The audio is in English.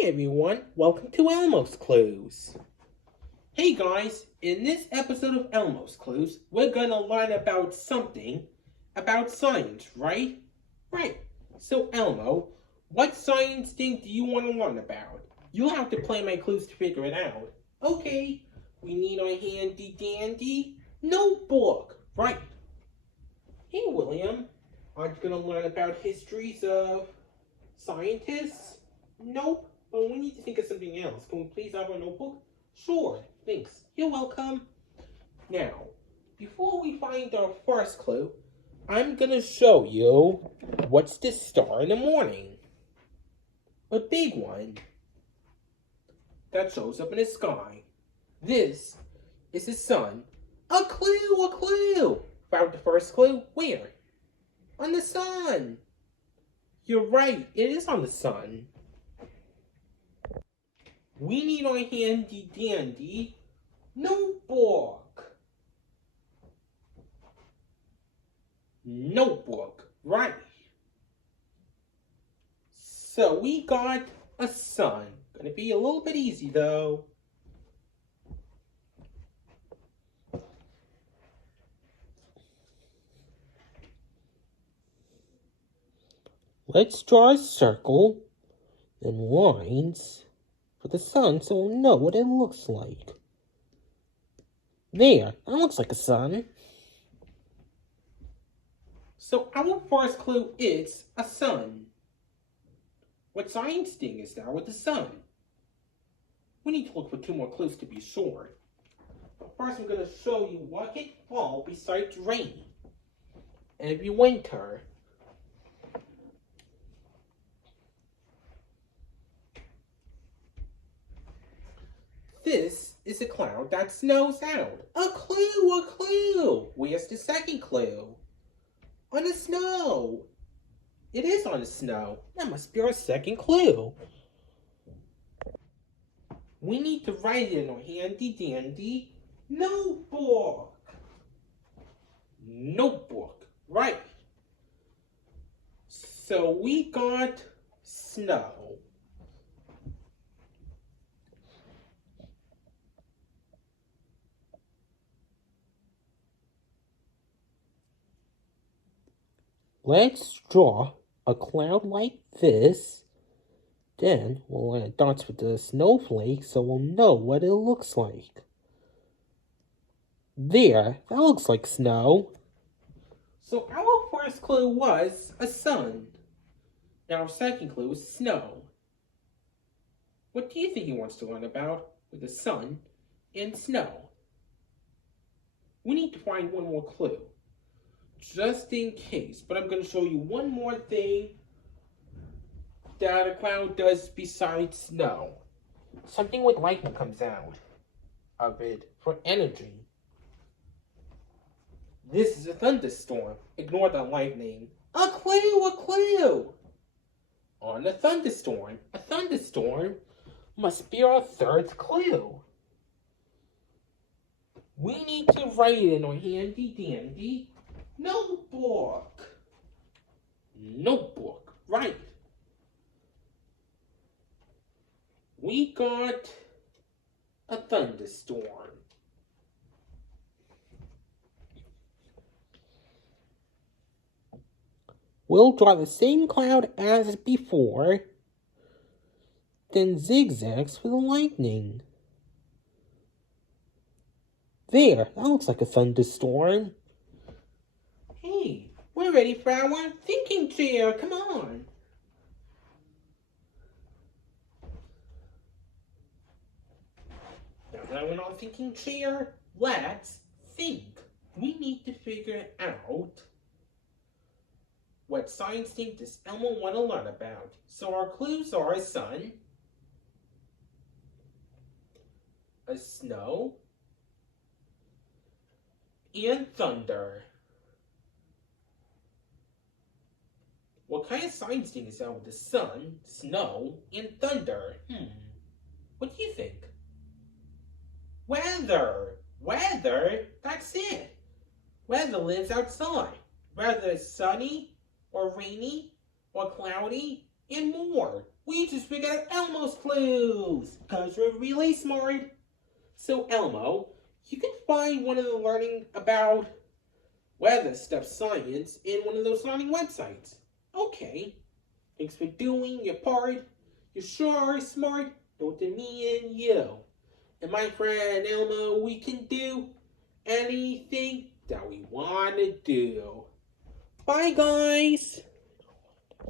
Hi everyone, welcome to Elmo's Clues. Hey guys, in this episode of Elmo's Clues, we're gonna learn about something about science, right? Right. So Elmo, what science thing do you want to learn about? You'll have to play my clues to figure it out. Okay, we need our handy dandy notebook. Right. Hey William, aren't you gonna learn about histories of scientists? Nope, but we need to think of something else. Can we please have our notebook? Sure, thanks. You're welcome. Now, before we find our first clue, I'm gonna show you what's the star in the morning. A big one that shows up in the sky. This is the sun. A clue, a clue! Found the first clue? Where? On the sun. You're right, it is on the sun. We need our handy dandy notebook. Notebook, right. So we got a sun. Gonna be a little bit easy though. Let's draw a circle and lines for the sun so we'll know what it looks like. There, that looks like a sun. So our first clue is a sun. What science thing is that with the sun? We need to look for two more clues to be sure. But first I'm going to show you what can fall besides rain every winter. This is a cloud that snows out. A clue, a clue! Where's the second clue? On the snow. It is on the snow. That must be our second clue. We need to write it in our handy dandy notebook. Notebook, right. So we got snow. Let's draw a cloud like this. Then we'll line dots with the snowflake so we'll know what it looks like. There, that looks like snow. So our first clue was a sun. Now our second clue is snow. What do you think he wants to learn about with the sun and snow? We need to find one more clue. Just in case, but I'm going to show you one more thing that a cloud does besides snow. Something with lightning comes out of it for energy. This is a thunderstorm. Ignore the lightning. A clue, a clue! On a thunderstorm must be our third clue. We need to write it in our handy dandy notebook. Notebook, right. We got a thunderstorm. We'll draw the same cloud as before, then zigzags for the lightning. There, that looks like a thunderstorm. Hey, we're ready for our thinking chair, come on. Now that we're on thinking chair, let's think. We need to figure out what science thing does Elmo want to learn about. So our clues are a sun, a snow, and thunder. What kind of science thing is that with the sun, snow, and thunder? What do you think? Weather! Weather? That's it! Weather lives outside. Whether it's sunny, or rainy, or cloudy, and more. We just figured out Elmo's clues, because we're really smart. So Elmo, you can find one of the learning about weather stuff science in one of those learning websites. Okay, thanks for doing your part. You sure are smart, don't me and you. And my friend Elmo, we can do anything that we want to do. Bye, guys!